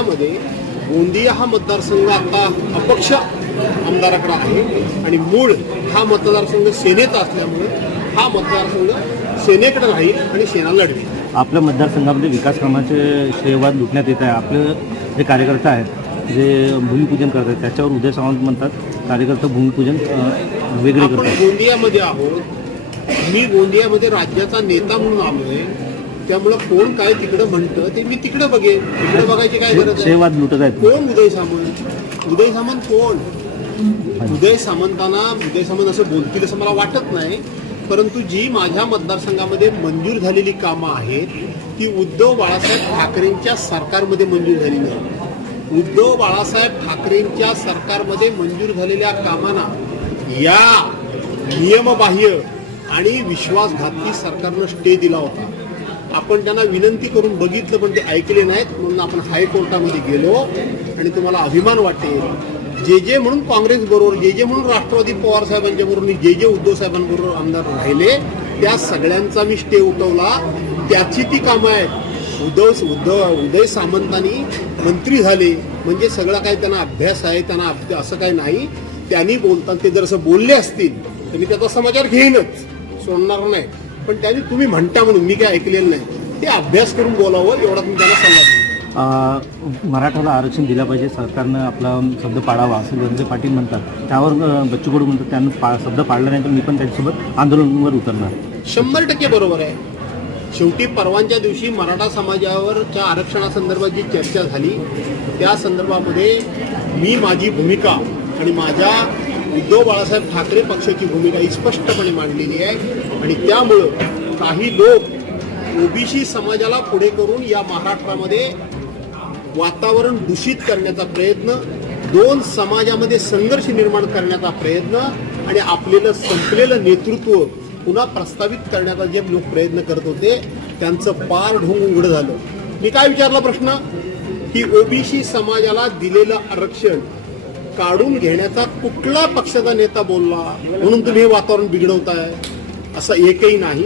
त्यामध्ये गोंदिया हा मतदारसंघ आता अपक्ष आमदाराकडे आहे आणि मूळ हा मतदारसंघ सेनेचा असल्यामुळे हा मतदारसंघ सेनेकडे राहील आणि सेना लढवी आपल्या मतदारसंघामध्ये विकास कामाचे श्रेयवाद लुटण्यात येत आहे. आपले जे कार्यकर्ते आहेत जे भूमिपूजन करतात त्याच्यावर उदय सावंत म्हणतात कार्यकर्ते भूमिपूजन वेगळे करतात. गोंदियामध्ये आहोत. मी गोंदियामध्ये राज्याचा नेता म्हणून आलोय. त्यामुळं कोण काय तिकडं म्हणतं ते मी तिकडे बघेन. तिकडे बघायची काय गरज आहे? श्रेयवाद लुटत आहेत. कोण उदय सामंत? उदय सामंत कोण? उदय सामंतांना उदय सामंत असं बोलतील असं मला वाटत नाही. परंतु जी माझ्या मतदारसंघामध्ये मंजूर झालेली कामं आहेत ती उद्धव बाळासाहेब ठाकरेंच्या सरकारमध्ये मंजूर झालेली नाही उद्धव बाळासाहेब ठाकरेंच्या सरकारमध्ये मंजूर झालेल्या कामांना या नियमबाह्य आणि विश्वासघाती सरकारनं स्टे दिला होता. आपण त्यांना विनंती करून बघितलं पण ते ऐकले नाहीत. म्हणून आपण हायकोर्टामध्ये गेलो आणि तुम्हाला अभिमान वाटेल. जे जे म्हणून काँग्रेस बरोबर जे जे म्हणून राष्ट्रवादी पवार साहेबांच्या बरोबर जे जे उद्धव साहेबांबरोबर आमदार राहिले त्या सगळ्यांचा मी स्टे उठवला. त्याची ती कामं आहेत. उद्धव उद्धव उदय सामंतांनी मंत्री झाले. म्हणजे सगळा काही त्यांना अभ्यास आहे त्यांना असं काही नाही. त्यांनी बोलताना ते जर असं बोलले असतील तर मी त्याचा समाचार घेईनच. सोडणार नाही. पण त्यांनी तुम्ही म्हणता म्हणून मी काय ऐकलेलं नाही. ते अभ्यास करून बोलावं एवढा तुम्ही त्यांना सल्ला अ, मराठाला आरक्षण दिलं पाहिजे सरकारनं आपला शब्द पाळावा असं धनंजय पाटील म्हणतात. त्यावर बच्चू कडू म्हणतात त्यांनी पा शब्द पाळला नाही तर मी पण त्याच्यासोबत आंदोलनावर उतरणार. शंभर टक्के बरोबर आहे. शेवटी परवांच्या दिवशी मराठा समाजावरच्या आरक्षणासंदर्भात जी चर्चा झाली. त्या संदर्भामध्ये मी माझी भूमिका आणि माझ्या उद्धव बाळासाहेब ठाकरे पक्षाची भूमिका ही स्पष्टपणे मांडलेली आहे. आणि त्यामुळं काही लोक ओबीसी समाजाला पुढे करून या महाराष्ट्रामध्ये वातावरण दूषित करण्याचा प्रयत्न दोन समाजामध्ये संघर्ष निर्माण करण्याचा प्रयत्न आणि आपलेलं संपलेलं नेतृत्व पुन्हा प्रस्तावित करण्याचा जे लोक प्रयत्न करत होते त्यांचं पार ढोंग उघडं झालं. मी काय विचारला प्रश्न? की ओबीसी समाजाला दिलेलं आरक्षण काढून घेण्याचा कुठला पक्षाचा नेता बोलला म्हणून तुम्ही हे वातावरण बिघडवताय? असं एकही नाही.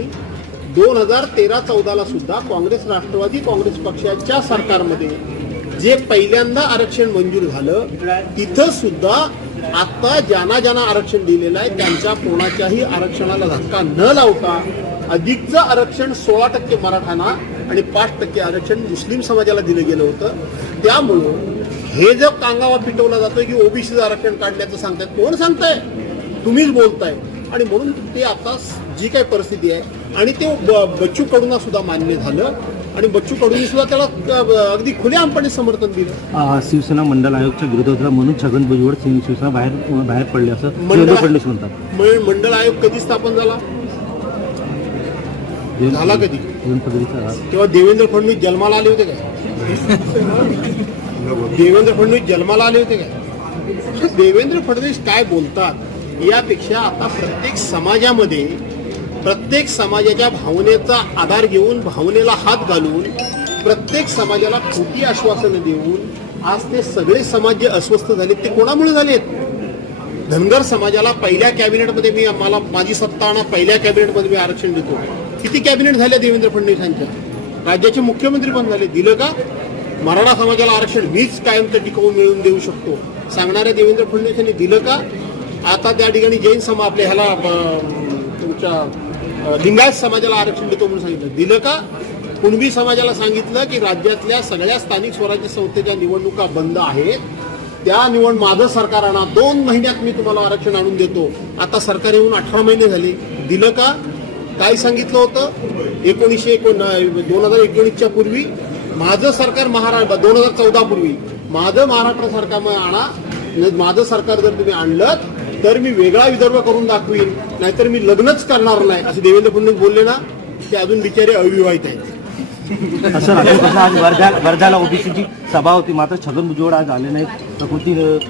दोन हजार तेरा चौदाला सुद्धा काँग्रेस राष्ट्रवादी काँग्रेस पक्षाच्या सरकारमध्ये जे पहिल्यांदा आरक्षण मंजूर झालं तिथं सुद्धा आता ज्यांना ज्यांना आरक्षण दिलेलं आहे त्यांच्या कोणाच्याही आरक्षणाला धक्का न लावता अधिकचं आरक्षण सोळा टक्के मराठाना आणि पाच टक्के आरक्षण मुस्लिम समाजाला दिलं गेलं होतं. त्यामुळं हे जर कांगावा पिटवला जातोय की ओबीसीचं आरक्षण काढण्याचं सांगतायत कोण सांगताय? तुम्हीच बोलताय. आणि म्हणून ते आता जी काही परिस्थिती आहे आणि ते बच्चू कडूंना सुद्धा मान्य झालं. आणि बच्चू कडूंनी सुद्धा त्याला अगदी खुलेआमपणे समर्थन दिलं. शिवसेना मंडल आयोगच्या विरोधात म्हणून छगन भुजबळ शिव- शिवसेना बाहेर बाहेर पडले असं फडणवीस म्हणतात. म- मंडळ आयोग कधी स्थापन झाला? झाला कधी? तेव्हा देवेंद्र फडणवीस जन्माला आले होते काय? देवेंद्र फडणवीस जन्माला आले होते काय? देवेंद्र फडणवीस काय बोलतात यापेक्षा आता प्रत्येक समाजामध्ये प्रत्येक समाजाच्या भावनेचा आधार घेऊन भावनेला हात घालून प्रत्येक समाजाला खोटी आश्वासनं देऊन आज ते सगळे समाज जे अस्वस्थ झालेत ते कोणामुळे झालेत धनगर समाजाला पहिल्या कॅबिनेटमध्ये मी मला माझी सत्ता आणा पहिल्या कॅबिनेटमध्ये मी आरक्षण देतो. किती कॅबिनेट झाल्या देवेंद्र फडणवीसांच्या? राज्याचे मुख्यमंत्री पण झाले. दिलं का? मराठा समाजाला आरक्षण मीच कायमचं टिकवून मिळवून देऊ शकतो. सांगणाऱ्या देवेंद्र फडणवीस यांनी दिलं का? आता त्या ठिकाणी जैन समाज आपल्या ह्याला तुमच्या लिंगायत समाजाला आरक्षण देतो म्हणून सांगितलं. दिलं का? कुणबी समाजाला सांगितलं की राज्यातल्या सगळ्या स्थानिक स्वराज्य संस्थेच्या निवडणुका बंद आहेत. त्या निवड माझं सरकार आणा दोन महिन्यात मी तुम्हाला आरक्षण आणून देतो. आता सरकार येऊन अठरा महिने झाले. दिलं का? काय सांगितलं होतं? एकोणीसशे एकोण दोन हजार एकोणीसच्या पूर्वी माझं सरकार महाराष्ट्र दोन हजार चौदा पूर्वी. माझं महाराष्ट्र सरकार मग आणा न- माझं सरकार जर तुम्ही आणलं तर मी वेगळा विदर्भ करून दाखवीन. नाहीतर मी लग्नच करणार नाही असे देवेंद्र फडणवीस बोलले ना ते अजून बिचारे अविवाहित आहेत. असं आज वर्धा वर्धाला ओबीसीची सभा होती मात्र छगन भुजबळ आज आले नाहीत. अ,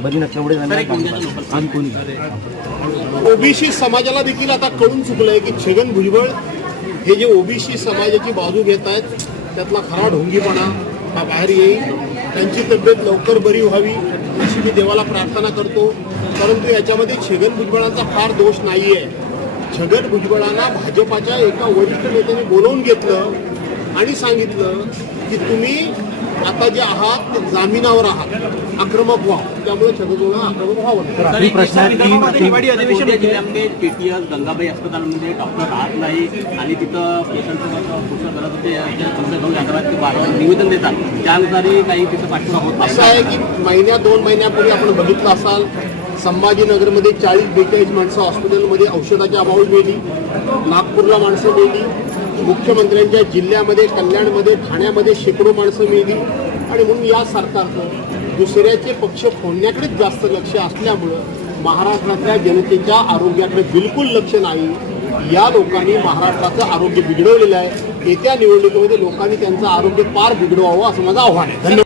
बरी नसल्यामुळे पाहिजे. आणि कोणी? ओबीसी समाजाला देखील आता कळून चुकलंय की छगन भुजबळ हे जे ओबीसी समाजाची बाजू घेत आहेत त्यातला खरा ढोंगीपणा हा बाहेर येईल. त्यांची तब्येत लवकर बरी व्हावी अशी मी देवाला प्रार्थना करतो. परंतु याच्यामध्ये छगन भुजबळांचा फार दोष नाही आहे छगन भुजबळांना भाजपाच्या एका वरिष्ठ नेत्याने बोलवून घेतलं आणि सांगितलं की तुम्ही आता जे आहात ते जामिनावर आहात आक्रमक व्हा. त्यामुळे छगनभुजबळ आक्रमक व्हावं. प्रश्न केटीएस गंगाबाई अस्पतालमध्ये डॉक्टर राहत नाही आणि तिथं पेशंटसोबत करत होते निवेदन देतात. त्यानुसारही काही तिथं पाठपुरा होत असं आहे की महिन्या दोन महिन्यापूर्वी आपण बघितलं असाल संभाजीनगरमध्ये चाळीस बेचाळीस माणसं हॉस्पिटलमध्ये औषधाच्या अभावी मेली नागपूरला माणसं मेली मुख्यमंत्र्यांच्या जिल्ह्यामध्ये कल्याणमध्ये ठाण्यामध्ये शेकडो माणसं मिळली. आणि म्हणून या सरकारचं दुसऱ्याचे पक्ष फोडण्याकडेच जास्त लक्ष असल्यामुळं महाराष्ट्रातल्या जनतेच्या आरोग्याकडे बिलकुल लक्ष नाही. या लोकांनी महाराष्ट्राचं आरोग्य बिघडवलेलं आहे. येत्या निवडणुकीमध्ये लोकांनी त्यांचं आरोग्य पार बिघडवावं असं माझं आव्हान आहे. धन्यवाद.